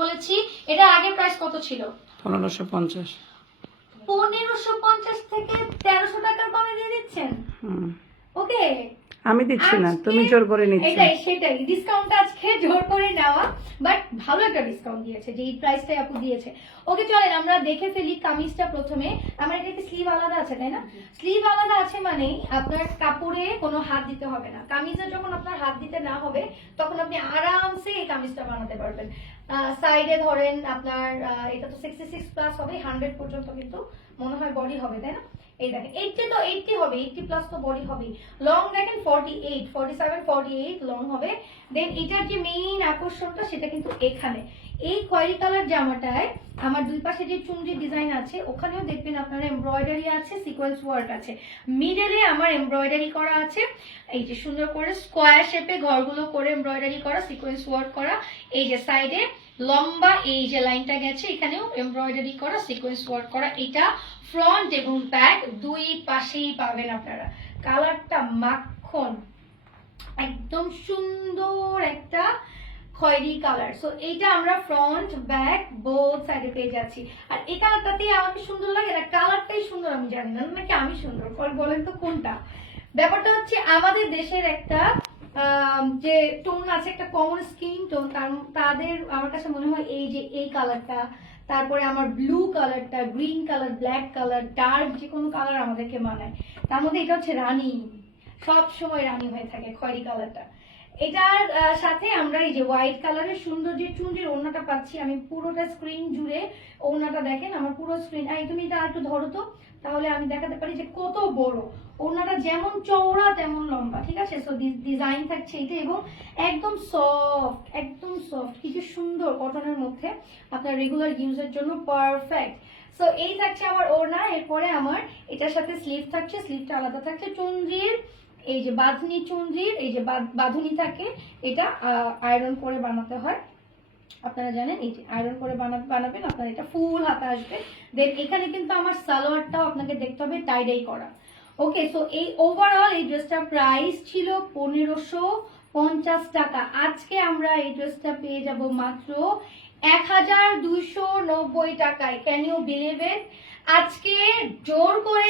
বলেছি। এটা আগের প্রাইস কত ছিল? 1550। 1550 থেকে 1300 টাকার কমে দিয়ে দিচ্ছেন। ওকে, আমি দিচ্ছি না, তুমি জোর করে নিচ্ছ। এটাই সেটাই ডিসকাউন্ট আজকে জোর করে নেওয়া, বাট ভালো একটা ডিসকাউন্ট দিয়েছে, যে এই প্রাইসটাই আপু দিয়েছে। ওকে চলেন আমরা দেখে ফেলি কামিজটা প্রথমে। আমার এটাতে স্লিভ আলাদা আছে তাই না? স্লিভ আলাদা আছে মানে আপনার কাপড়ে কোনো হাত দিতে হবে না। কামিজে যখন আপনার হাত দিতে না হবে তখন আপনি আরামসে এই কামিজটা বানাতে পারবেন। সাইডে ধরেন আপনার এটা তো 66 প্লাস হবে, 100 পর্যন্ত কিন্তু মনে হয় বডি হবে তাই না? এই দেখেন 80 তো 80 হবে, 80 প্লাস তো বডি হবে। লং দেখেন 48, 47, 48 লং হবে। দেন এটার যে মেইন আকর্ষণটা সেটা কিন্তু এখানে এই খয়েরি কালার জামাটায় আমার দুই পাশে যে চুনরি ডিজাইন আছে ওখানেও দেখবেন আপনারা এমব্রয়ডারি আছে, সিকোয়েন্স ওয়ার্ক আছে। মিডলে আমার এমব্রয়ডারি করা আছে, এই যে সুন্দর করে স্কোয়ার শেপে ঘরগুলো করে এমব্রয়ডারি করা, সিকোয়েন্স ওয়ার্ক করা। এই যে সাইডে লম্বা এই যে লাইনটা গেছে এখানেও এমব্রয়ডারি করা, সিকোয়েন্স ওয়ার্ক করা। এটা ফ্রন্ট এবং ব্যাক দুই পাশেই পাবেন আপনারা। কালারটা মাখন, একদম সুন্দর একটা খয়েরি কালার। সো এইটা আমরা ফ্রন্ট ব্যাক বোথ সাইডে পেয়ে যাচ্ছি। আর এই কালারটাতেই আমাকে সুন্দর লাগে না, কালারটাই সুন্দর আমি জানি না নাকি আমি সুন্দর, বলেন তো কোনটা? ব্যাপারটা হচ্ছে আমাদের দেশের একটা যে টোন আছে, একটা কমন স্কিন টোন, তাদের আমার কাছে মনে হয় এই যে এই কালারটা, তারপরে আমার ব্লু কালারটা, green colour, black colour, dark যে কোনো কালার আমাদেরকে মানায়। তার মধ্যে এটা হচ্ছে রানী, সব সময় রানী হয়ে থাকে খয়েরি কালারটা। এটার সাথে আমরা এই যে হোয়াইট কালারের সুন্দর যে চুনরির ওড়নাটা পাচ্ছি, আমি পুরোটা স্ক্রিন জুড়ে ওড়নাটা দেখেন, আমার পুরো স্ক্রিন। তুমি এটা একটু ধরো তো, তাহলে আমি দেখাতে পারি যে কত বড় ওড়নাটা, যেমন চওড়া তেমন লম্বা, ঠিক আছে? সো ডিজাইন থাকছে এটা, এবং একদম সফট, একদম সফট, কিছু সুন্দর কটনের মধ্যে আপনার রেগুলার ইউজের জন্য পারফেক্ট। সো এই থাকছে আমার ওড়না। এরপরে আমার এটার সাথে স্লিভ থাকছে, স্লিভটা আলাদা থাকছে। চুনরির এই যে বাঁধনি, চুনরির এই যে বাঁধনি থাকে, এটা আয়রন করে বানাতে হয়, আপনারা জানেন। এই যে আয়রন করে বানাবেন আপনার, এটা ফুল হাতে আসবে। দেন এখানে কিন্তু আমার সালোয়ারটাও আপনাকে দেখতে হবে টাই ডাই করা। ওকে, সো এই ওভারঅল এই ড্রেসটার প্রাইস ছিল 1550 টাকা। আজকে আমরা এই ড্রেসটা পেয়ে যাব মাত্র 1290 টাকায়। Can you believe it? আজকে জোর করে